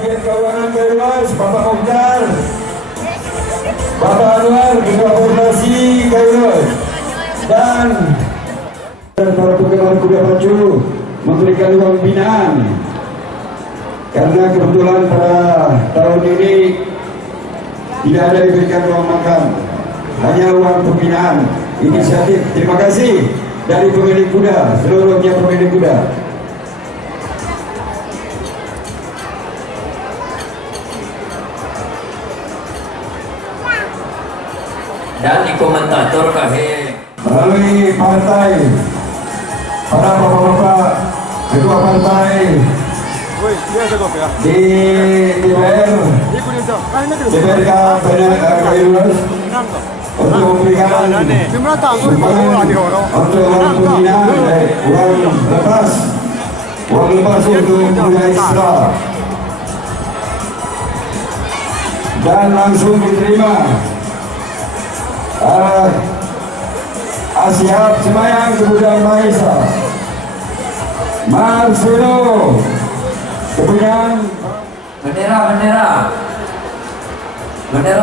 bagian keuangan Kairos, Bapak Mokhtar, Bapak Anwar, Ketua Koordinasi Kairos, dan para penggemar kuda pacu memberikan uang binaan. Karena kebetulan pada tahun ini tidak ada diberikan uang makan, hanya uang pembinaan. Inisiatif, terima kasih dari pemilik kuda, seluruhnya pemilik kuda. Dan di komentator kahe Melalui partai, para bapak-bapak ketua partai di DPR, DPRK Kairos untuk memberikan sumbangan untuk uang pembinaan, uang lepas untuk kuda ekstra, dan langsung diterima. Asyap Semayang Kemudian Maisa Marcelo kemudian bendera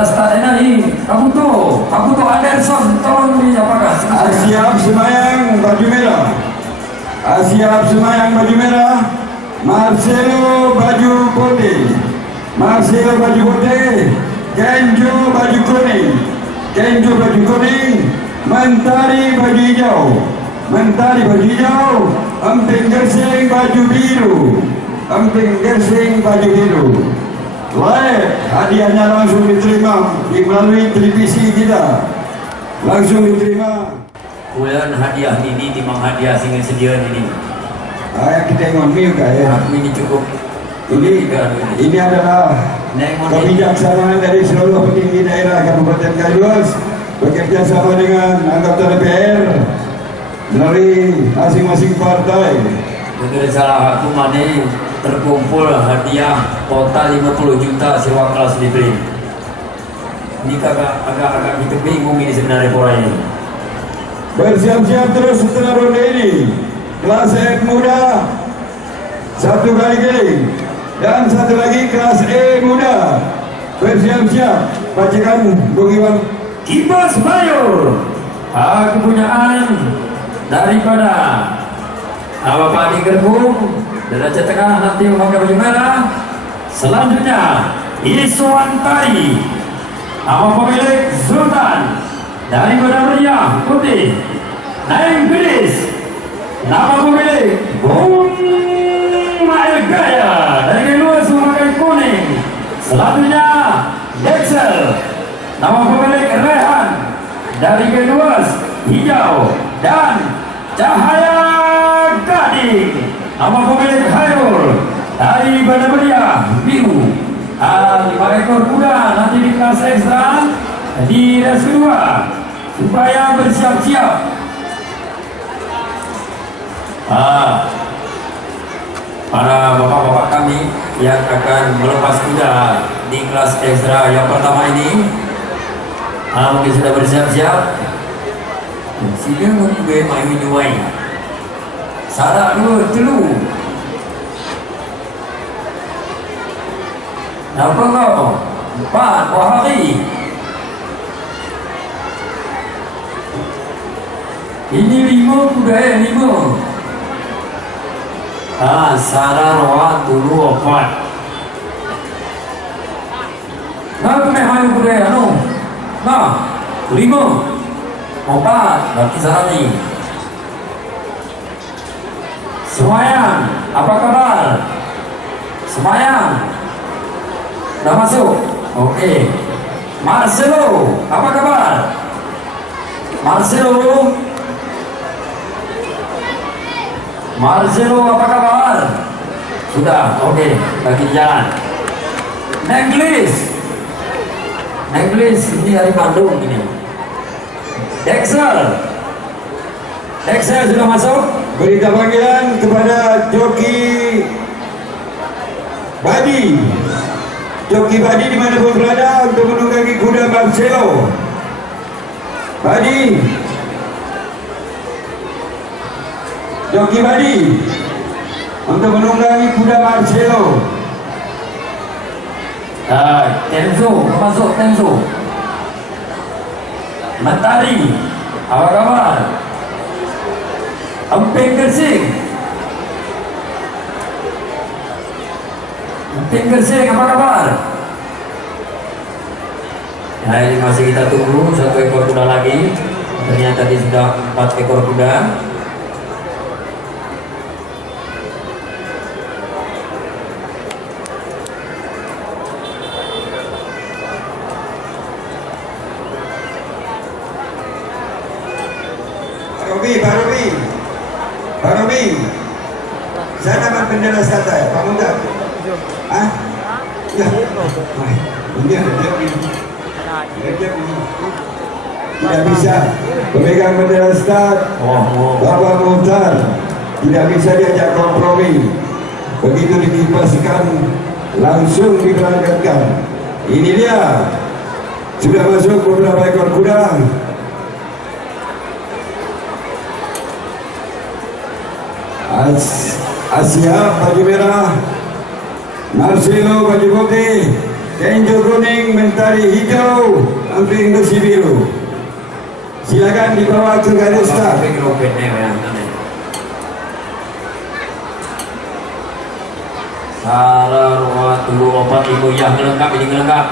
stadion ini Kabuto Anderson, tolong diapakan. Asyap Semayang baju merah, Asyap Semayang baju merah, Marcelo baju putih, Marcelo baju putih, Kenjo baju kuning, Kenjo baju kuning, Mentari baju hijau, Mentari baju hijau, Emping Gersing baju biru, Emping Gersing baju biru. Baik, hadiahnya langsung diterima melalui televisi kita, langsung diterima. Bulan hadiah ini timang hadiah singa sedian ini. Kita ngomong juga ya. Ini cukup. Ini adalah kebijaksanaan dari seluruh petinggi daerah Kabupaten Kairos bekerja sama dengan anggota DPR melalui masing-masing partai. Menurut salah aku mana terkumpul hadiah total 50 juta sewa kelas dibeli. Ini agak gitu bingung ini sebenarnya pola ini. Bersiap-siap terus setelah ronde ini. Kelas F muda satu kali giling dan satu lagi kelas E muda. Bersiap-siap pacikan Bugiwan Kibas Mayor, kepunyaan daripada Bapak Adi Gerbung, derajat tengah nanti memakai baju merah. Selanjutnya Iswan Tari, nama pemilik Sultan daripada Meriah Putih. Naim Gris, nama pemilik Bung Mael Gaya dari luas memakai kuning. Selanjutnya Dexel, nama pemilik Rehan dari Geluas hijau, dan Cahaya Gading, nama pemilik Khairul dari Banda Meriah biru. 5 ekor kuda nanti di kelas ekstra di res kedua supaya bersiap-siap. Para bapak-bapak kami yang akan melepas kuda di kelas ekstra yang pertama ini, mungkin sudah bersiap-siap. Sila gue main nyuai sarak dulu telu. Apa kau? 4 buah hari. Ini 5 kuda 5. Sarar rohan dulu 4. Nah, main kuda anu. Nah, 5. 4 berarti Sarani. Semayang, apa kabar? Semayang udah masuk? Oke. Marcelo, apa kabar? Marcelo, apa kabar? Sudah, oke, lagi jalan. Nenglis ini dari Bandung ini. Dexel sudah masuk. berita panggilan kepada Joki Badi. Joki Badi dimanapun berada untuk menunggangi kuda Marcelo. Badi, Joki Badi untuk menunggangi kuda Marcelo. Tenzo, masuk Tenzo. Mentari, apa kabar? Emping Gersing. Emping Gersing, apa kabar? Nah, ini masih kita tunggu satu ekor kuda lagi. Ternyata tadi sudah 4 ekor kuda. Pak Robi, saya dapat bendera kata ya, Pak Muda. Ah, ya, ini ada dia. Tidak bisa pemegang bendera start. Bapak Muhtar tidak bisa diajak kompromi. Begitu dikipaskan langsung diberangkatkan. Ini dia sudah masuk beberapa ekor kuda. Asia baju merah, Marcelo baju putih, Kenjo kuning, Mentari hijau, Emping bersih biru. Silakan dibawa ke garis start. Salawatullah obat ibu yang lengkap, ini lengkap.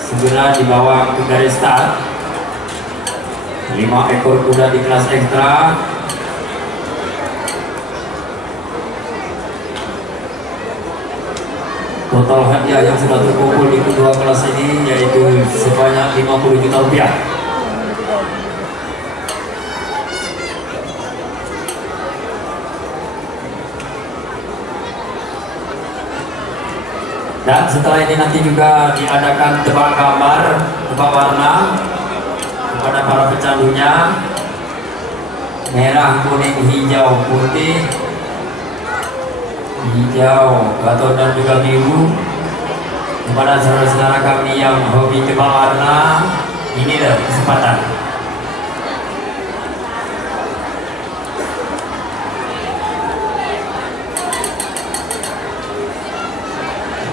Segera dibawa ke garis start. 5 ekor kuda di kelas ekstra. Total hadiah yang sudah terkumpul di kedua kelas ini yaitu sebanyak 50 juta rupiah. Dan setelah ini nanti juga diadakan tebak gambar, tebak warna kepada para pecandunya. Merah, kuning, hijau, putih, hijau, atau dan juga biru. Kepada saudara-saudara kami yang hobi tebak warna, ini adalah kesempatan.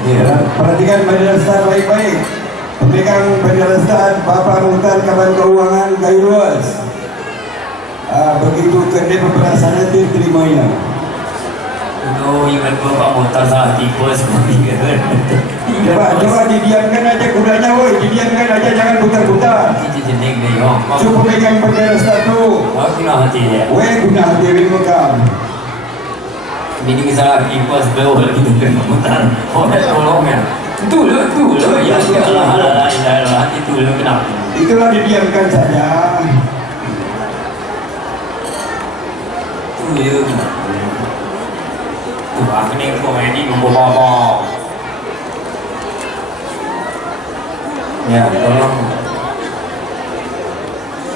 Ya, perhatikan bendera start baik-baik. Pemegang bendera start Bapak Muhtar Kaban Keuangan Kayu Luas. Begitu kedai pemerasan nanti terimanya. Itu ingat Bapak Muhtar saat tipe seperti itu. Coba didiamkan aja kudanya, woi, didiamkan aja, jangan putar-putar. Jenik nih, oh. Cukup pegang bendera start dulu. Oh, guna hati ya. Woi, guna hati Wilmukam. Ini bisa kipas bawah gitu kan Muhtar. Oh, tolong ya. Itu loh, ya Allah, itu loh kenapa? Itulah didiamkan saja. Itu loh kenapa? Tuh, ini komedi membawa. Ya, tolong.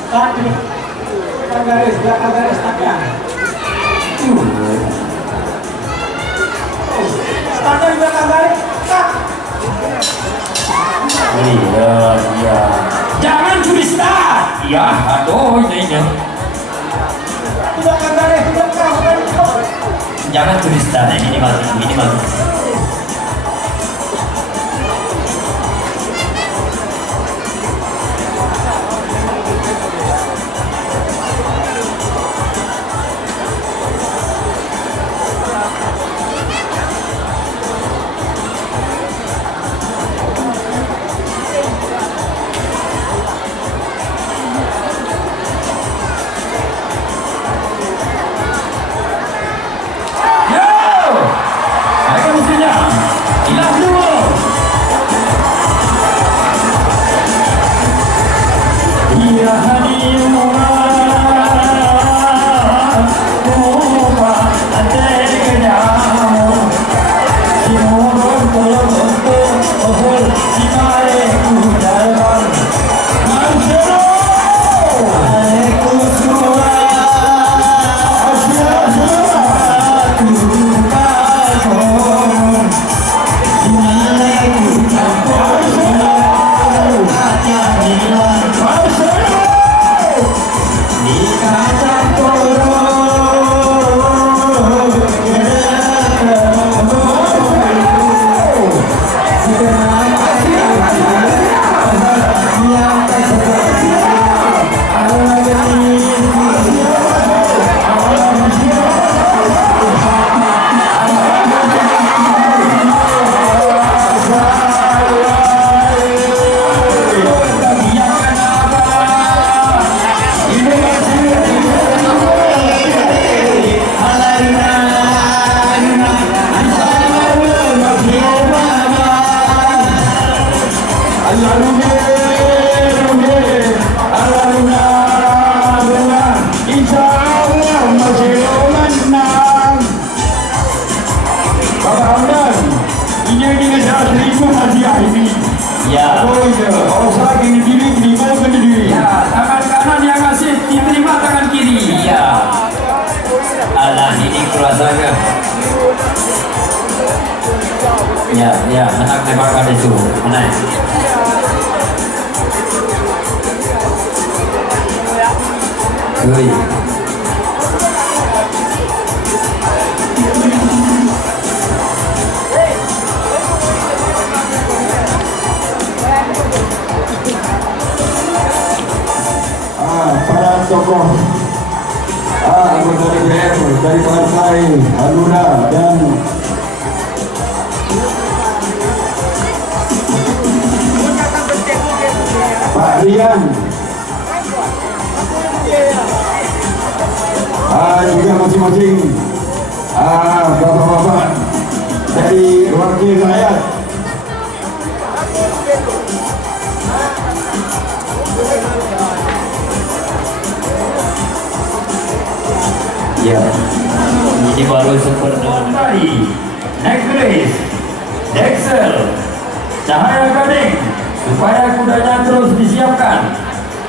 Tadi, belakang garis taknya. Startnya di belakang garis, tak. Iya. Jangan curi start. Ya, aduh ini. Di belakang garis, di belakang garis. Jangan curi start, ini masuk. Ayo mesinnya Nah, ini kelas saja. Ya, anak tembakan itu, menaik. Ui. Para tokoh anggota DPR dari partai Hanura dan Pak Rian, juga masing-masing bapak-bapak dari wakil rakyat. Ya, ini baru seperti next race, Dexel, Cahaya Gading, supaya kudanya terus disiapkan.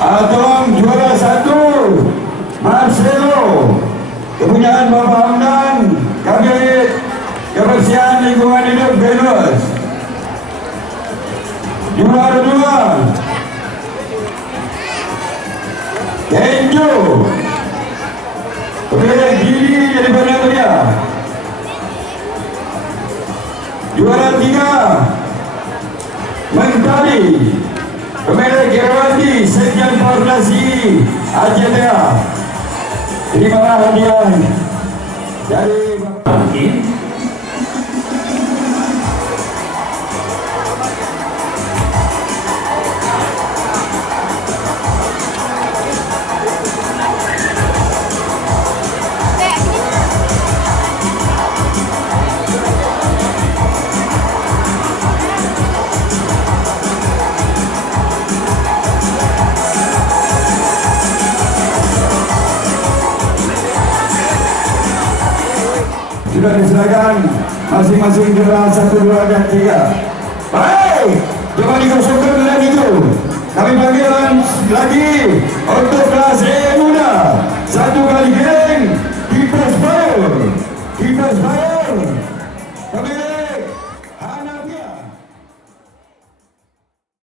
Tolong juara 1 Marcelo, kepunyaan Bapak Hamdan, Kabinet Kebersihan Lingkungan Hidup Venus. Juara 2 Kenjo, pemilik Gili dari Bandar Raya. Juara 3 Mentari, pemilik Herawati Sekian Koordinasi AJTA. Terimalah hadiah dari Mungkin sudah diserahkan masing-masing juara 1, 2, dan 3. Baik, coba dikosongkan lagi itu. Kami panggil lagi untuk kelas E